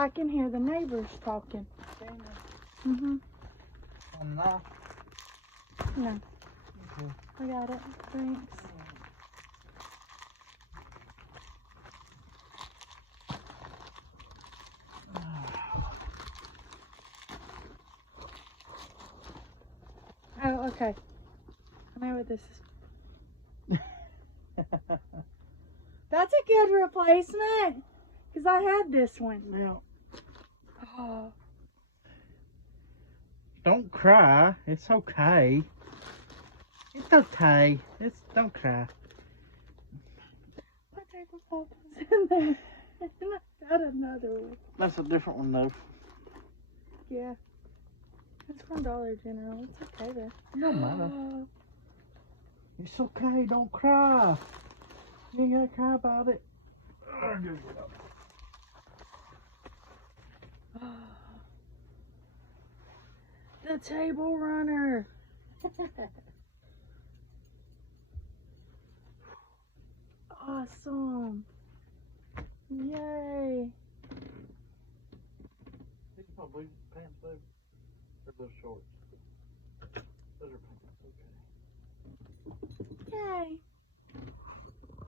I can hear the neighbors talking. Mm-hmm. No. No. Okay. I got it. Thanks. Oh, okay. I know what this is. That's a good replacement. Because I had this one. Now, Oh. don't cry. It's okay. It's okay. Don't cry. What type of pop was in there? I got another one. That's a different one though. Yeah. It's from Dollar General. It's okay though. No matter. It's okay. Don't cry. You ain't gotta cry about it. The table runner. Awesome. Yay. These are my blue pants though. Or those shorts. Those are pants. Okay. Yay.